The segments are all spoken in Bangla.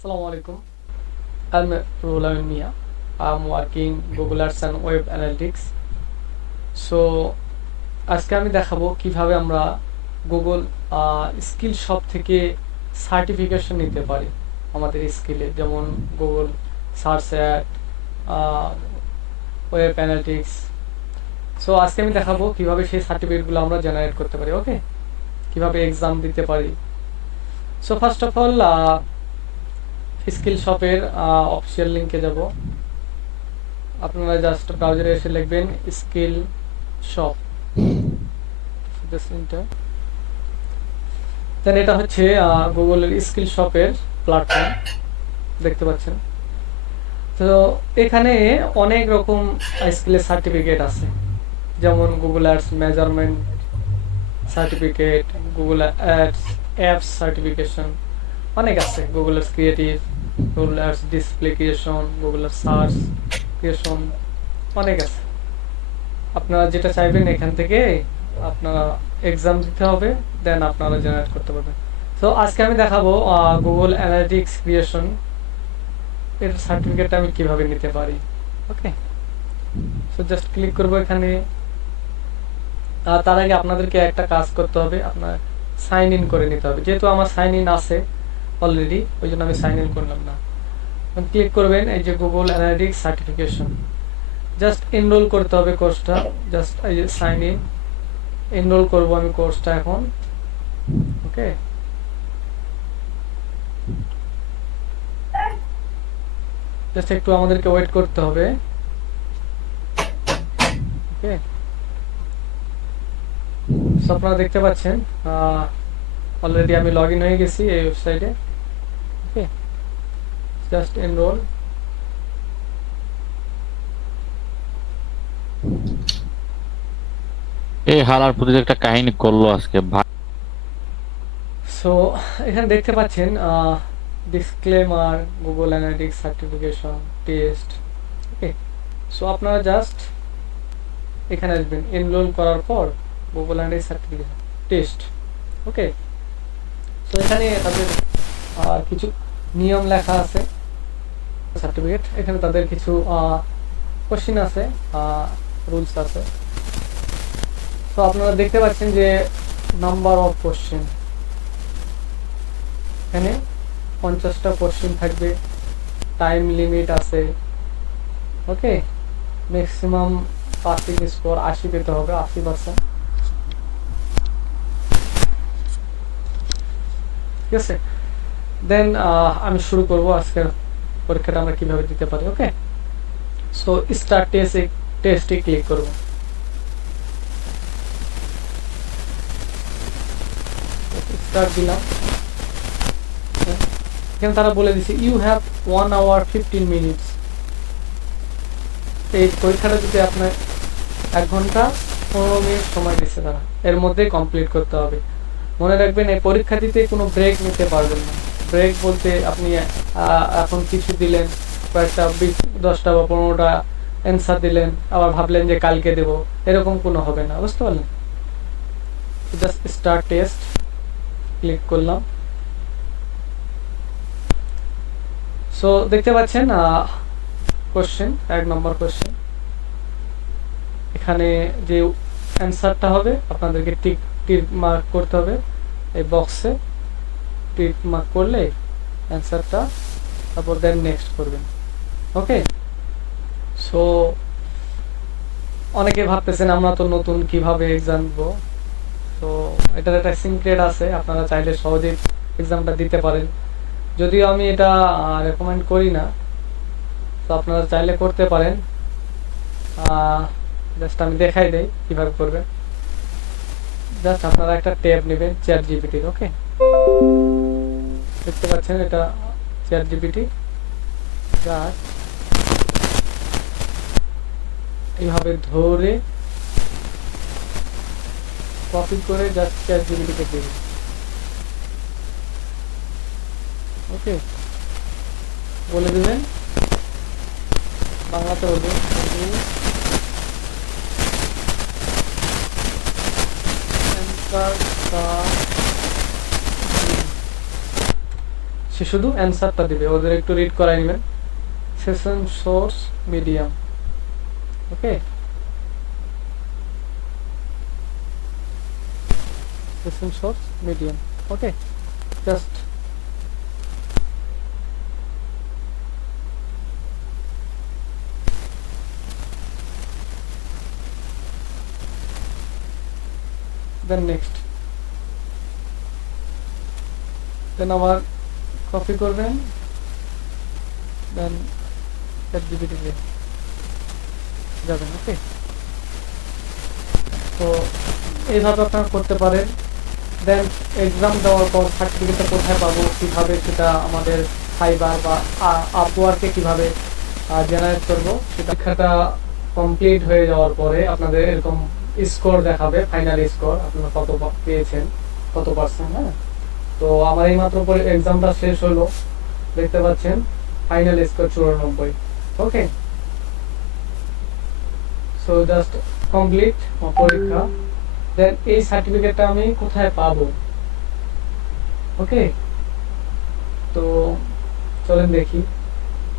Assalamu alaikum. I'm Roland Mia. I'm working Google Ads and Web Analytics. So আজকে আমি দেখাবো কিভাবে আমরা গুগল স্কিল শপ থেকে সার্টিফিকেশন নিতে পারি আমাদের স্কিলে, যেমন Google search add, web analytics. So আজকে আমি দেখাবো কিভাবে সেই সার্টিফিকেটগুলো আমরা জেনারেট করতে পারি, ওকে, কিভাবে এক্সাম দিতে পারি। So first of all skill শপের অফিসিয়াল লিঙ্কে যাব। আপনারা জাস্ট ব্রাউজারে এসে লিখবেন স্কিল শপ, দেন এটা হচ্ছে গুগলের স্কিল শপের প্ল্যাটফর্ম, দেখতে পাচ্ছেন। তো এখানে অনেক রকম স্কিলের সার্টিফিকেট আছে, যেমন Google ads measurement certificate, Google ads apps certification, অনেক আছে। Google ads creative, Google ads display creation, Google ads search creation, অনেক আছে। আপনারা যেটা চাইবেন এখান থেকে আপনারা এক্সাম দিতে হবে, দেন আপনারা জেনারেট করতে পারবেন। সো আজকে আমি দেখাবো গুগল অ্যানালিটিক্স ক্রিয়েশন এর সার্টিফিকেটটা আমি কিভাবে নিতে পারি, ওকে। সো জাস্ট ক্লিক করবো এখানে। তার আগে আপনাদেরকে একটা কাজ করতে হবে, আপনার সাইন ইন করে নিতে হবে। যেহেতু আমার সাইন ইন আছে অলরেডি, ওই জন্য আমি সাইন ইন করলাম না। ক্লিক করবেন এই যে Google analytics certification, just enroll করতে হবে কোর্সটা। জাস্ট এই যে সাইন ইন, এনরোল করবো আমি কোর্সটা এখন, ওকে। জাস্ট একটু আমাদেরকে ওয়েট করতে হবে, ওকে। সো আপনারা দেখতে পাচ্ছেন অলরেডি আমি লগ ইন হয়ে গেছি এই ওয়েবসাইটে, ওকে। Just enrol. এই হালার প্রতি একটা কাহিনী করলো আজকে ভাই। সো এখানে দেখতে পাচ্ছেন disclaimer, Google analytics certification test, okay. So আপনারা জাস্ট এখানে আসবেন, এনরোল করার পর Google analytics certification test, okay. So এখানে তাদের কিছু নিয়ম লেখা আছে, সার্টিফিকেট। এখানে তাদের কিছু কোশ্চিন আছে, রুলস আছে। তো আপনারা দেখতে পাচ্ছেন যে নাম্বার অফ কোশ্চেন, এখানে 50টা কোশ্চেন থাকবে, টাইম লিমিট আছে, ওকে। ম্যাক্সিমাম পাসিং স্কোর 80 পেতে হবে, 80%, ঠিক আছে। দেন আমি শুরু করব আজকের পরীক্ষাটা আমরা কিভাবে দিতে পারি, ওকে। সো স্টার্ট টেস্টে ক্লিক করব। স্টার্ট দিলাম। এখানে তারা বলে দিচ্ছে ইউ হ্যাভ 1 hour 15 minutes। এই পরীক্ষাটা যদি আপনার 1 ঘন্টা 15 মিনিট সময় দিচ্ছে, তারা এর মধ্যে কমপ্লিট করতে হবে। মনে রাখবেন এই পরীক্ষা দিতে কোনো ব্রেক নিতে পারবেন না। ব্রেক বলতে আপনি এখন কিছু দিলেন, কয়েকটা 10টা বা 15টা অ্যান্সার দিলেন, আবার ভাবলেন যে কালকে দেব, এরকম কোনো হবে না, বুঝতে পারলেন। জাস্ট স্টার্ট টেস্ট ক্লিক করলাম। সো দেখতে পাচ্ছেন কোশ্চেন, 1 নম্বর কোশ্চেন। এখানে যে অ্যান্সারটা হবে আপনাদেরকে টিক মার্ক করতে হবে, এই বক্সে টিক মার্ক করলে অ্যান্সারটা, তারপর দেন নেক্সট করবেন, ওকে। সো অনেকে ভাবতেছেন আমরা তো নতুন, কিভাবে এক্সাম দেবো। তো এটার একটা সিক্রেট আছে, আপনারা চাইলে সহজেই এক্সামটা দিতে পারেন। যদিও আমি এটা রেকমেন্ড করি না, তো আপনারা চাইলে করতে পারেন। জাস্ট আমি দেখাই দেই কিভাবে করবেন। জাস্ট আপনারা একটা ট্যাব নেবেন চ্যাট জিপিটির, ওকে। দেখতে পাচ্ছেন এটা চ্যাট জিপিটি, জাস্ট এইভাবে ধরে কপি করে জাস্ট চ্যাট জিপিটিকে দেবেন, ওকে। বলে দেবেন, বাংলাতে বলবেন সে শুধু অ্যান্সারটা দিবে, ওদের একটু রিড করাই নেবেন। সেশন সোর্স মিডিয়াম, ওকে, সেশন সোর্স মিডিয়াম, ওকে, জাস্ট দেন নেক্সট, দেন আবার কপি করবেন, দেন চ্যাটজিপিটিতে যাবেন, ওকে। তো এইভাবে আপনারা করতে পারেন। দেন এক্সাম দেওয়ার পর সার্টিফিকেটটা কোথায় পাবো, কীভাবে সেটা আমাদের ফাইবার বা আপওয়ার্কে কীভাবে জেনারেট করবো, সেটা পরীক্ষাটা কমপ্লিট হয়ে যাওয়ার পরে আপনাদের এরকম স্কোর দেখাবে, ফাইনাল স্কোর আপনারা কত পেয়েছেন, কত পার্সেন্ট। হ্যাঁ, তো আমার এই মাত্র এক্সামটা শেষ হলো, দেখতে পাচ্ছেন ফাইনাল স্কোর 94, ওকে। সো জাস্ট কমপ্লিট পরীক্ষা। দেন এই সার্টিফিকেটটা আমি কোথায় পাবো, ওকে। তো চলেন দেখি।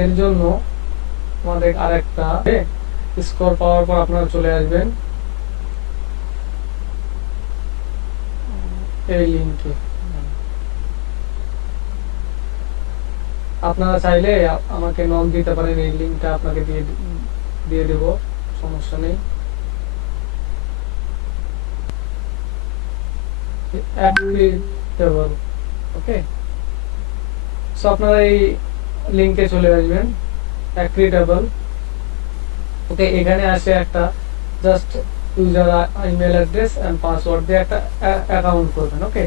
এর জন্য আমাদের আরেকটা স্কোর পাওয়ার পর আপনারা চলে আসবেন এই লিঙ্কে। আপনারা চাইলে আমাকে নক দিতে পারেন, এই লিঙ্কটা আপনাকে দিয়ে দেব, সমস্যা নেই। ওকে, সো আপনারা এই লিঙ্কে চলে আসবেন, অ্যাক্রিডেবল, ওকে। এখানে আসে একটা just user email address and password দিয়ে একটা অ্যাকাউন্ট করবেন, ওকে।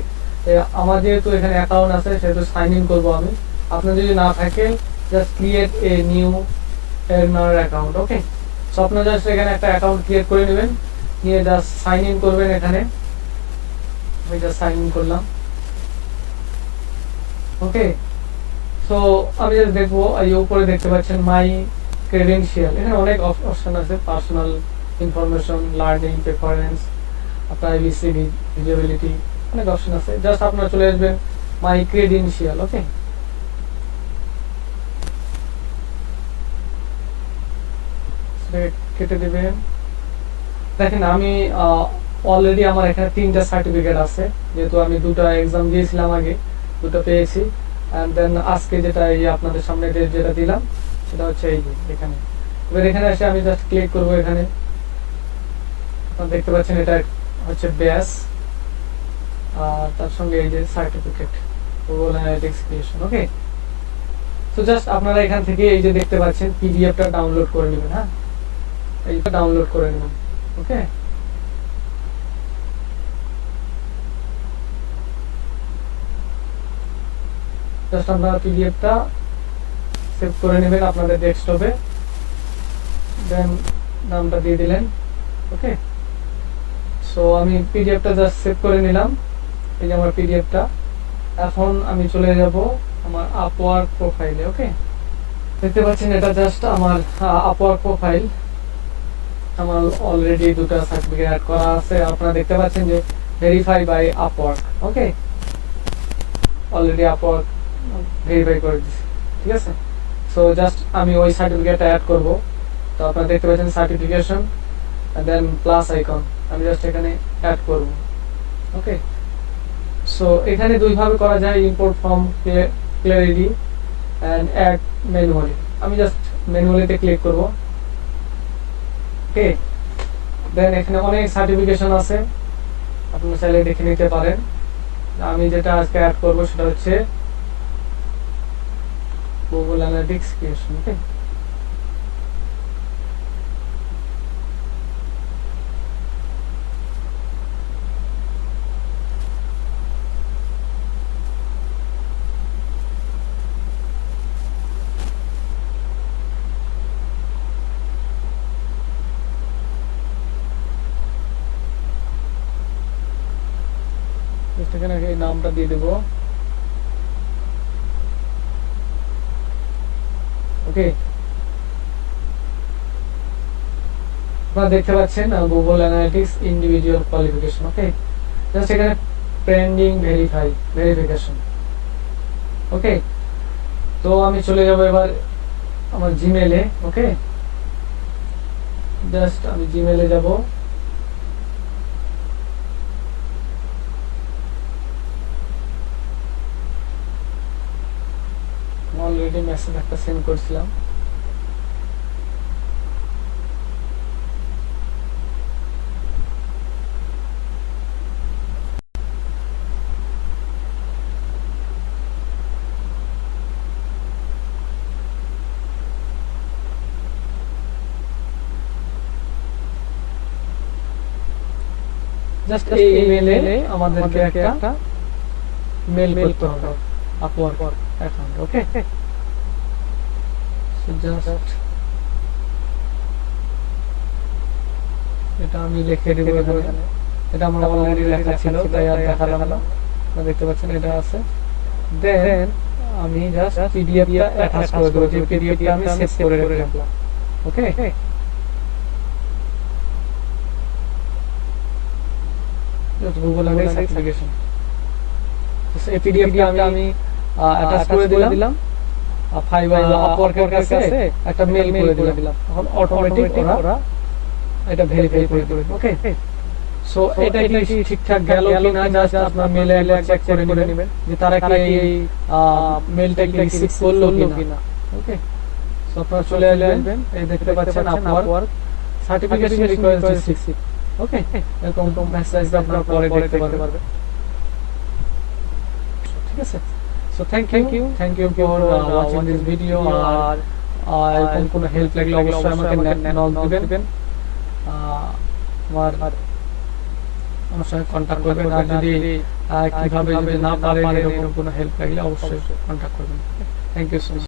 আমার যেহেতু এখানে অ্যাকাউন্ট আছে সেহেতু সাইন ইন করবো আমি। আপনার যদি না থাকে just create a new earner account, okay. So আপনারা জাস্ট এখানে একটা অ্যাকাউন্ট ক্রিয়েট করে নেবেন, নিয়ে জাস্ট সাইন ইন করবেন। এখানে আমি জাস্ট সাইন ইন করলাম, ওকে। সো আমি জাস্ট দেখবো, এই উপরে দেখতে পাচ্ছেন মাই ক্রেডেনশিয়াল, এখানে অনেক অপশন আছে, পার্সোনাল ইনফরমেশন, লার্নিং প্রেফারেন্স, আপনার আইবিসি, ভিজিবিলিটি, অনেক অপশন আছে। জাস্ট আপনারা চলে আসবেন মাই ক্রেডেনশিয়াল, ওকে। কেটে দেবেন। দেখেন আমি অলরেডি আমার এখানে 3টা সার্টিফিকেট আছে, যেহেতু আমি 2টা এক্সাম দিয়েছিলাম আগে, 2টা পেয়েছি। অ্যান্ড দেন আজকে যেটা এই আপনাদের সামনে যেটা দিলাম সেটা হচ্ছে এই যে এখানে। এবার এখানে এসে আমি জাস্ট ক্লিক করবো, এখানে আপনারা দেখতে পাচ্ছেন এটা হচ্ছে ব্যাস, আর তার সঙ্গে এই যে সার্টিফিকেট গুগল অ্যানালিটিক্স ক্রিয়েশন, ওকে। তো জাস্ট আপনারা এখান থেকে এই যে দেখতে পাচ্ছেন পিডিএফটা ডাউনলোড করে নেবেন। হ্যাঁ, এইটা ডাউনলোড করে নেবেন, ওকে। জাস্ট আপনারা পিডিএফটা সেভ করে নেবেন আপনাদের ডেস্কটপে, দেন নামটা দিয়ে দিলেন, ওকে। সো আমি পিডিএফটা জাস্ট সেভ করে নিলাম, এই যে আমার পিডিএফটা। এখন আমি চলে যাব আমার আপওয়ার্ক প্রোফাইলে, ওকে। দেখতে পাচ্ছেন এটা জাস্ট আমার আপওয়ার্ক প্রোফাইল, আমার অলরেডি 2টা সার্টিফিকেট অ্যাড করা আছে। আপনারা দেখতে পাচ্ছেন যে verify by Upwork, okay. Already Upwork verify করে দিচ্ছি, ঠিক আছে। সো জাস্ট আমি ওই সার্টিফিকেটটা অ্যাড করব। তো আপনারা দেখতে পাচ্ছেন সার্টিফিকেশন দেন প্লাস আইকন, আমি জাস্ট এখানে অ্যাড করব, ওকে। সো এখানে দুইভাবে করা যায়, import from Clarity and add manually. আমি জাস্ট ম্যানুয়ালিতে ক্লিক করব, ওকে। দেন এখানে অনেক সার্টিফিকেশন আছে, আপনারা চাইলে দেখে নিতে পারেন। আমি যেটা আজকে অ্যাড করব সেটা হচ্ছে গুগল অ্যানালিটিক্স ক্রিয়েশন, ওকে। এখানে এই নামটা দিয়ে দেব, ওকে। আপনারা দেখতে পাচ্ছেন গুগল অ্যানালিটিক্স ইন্ডিভিজুয়াল কোয়ালিফিকেশন, ওকে। জাস্ট এখানে পেন্ডিং ভেরিফিকেশন, ওকে। তো আমি চলে যাব এবার আমার জিমেলে। ওকে, জাস্ট আমি জিমেলে যাব। অলরেডি মেসেজ একটা সেন্ড করছিলাম। জাস্ট এই ইমেলে আমাদেরকে একটা মেল করতে হবে Upwork account. Okay, so just এটা আমি লিখে দেব এখানে। এটা আমার অলরেডি লেখা ছিল, তাই আর দেখালাম না। আপনারা দেখতে পাচ্ছেন এটা আছে। দেন আমি জাস্ট পিডিএফটা অ্যাটাচ করে দেব, যে পিডিএফটা আমি সেভ করে রাখলাম। ওকে, জাস্ট গুগল আইডি সার্টিফিকেশন। তো এই পিডিএফটা আমি অ্যাটাচ করে দিলাম। ফাইবার আপওয়ার্কের কাছে একটা মেল করে দিলাম। এখন অটোমেটিক ওরা এটা ভেরিফাই করে দেবে। ওকে, সো এটা কি ঠিকঠাক গেল কিনা জাস্ট আপনার মেলে একবার চেক করে নেবেন যে তারা কি এই মেলটা কি রিসিভ করলো কিনা। ওকে, সো আপনারা চলে আসবেন, এই দেখতে পাচ্ছেন Upwork certification request receive. Okay, এরকম মেসেজ আপনারা পরে দেখতে পারবেন। ঠিক আছে, so thank you for watching this video. আর এরকম কোনো হেল্প লাগলে অবশ্যই আমাকে নক দিবেন। আমার সঙ্গে কন্ট্যাক্ট করবেন। আর যদি কিভাবে যদি না পারেন এরকম কোনো হেল্প লাগলে অবশ্যই কন্ট্যাক্ট করবেন। Thank you so much.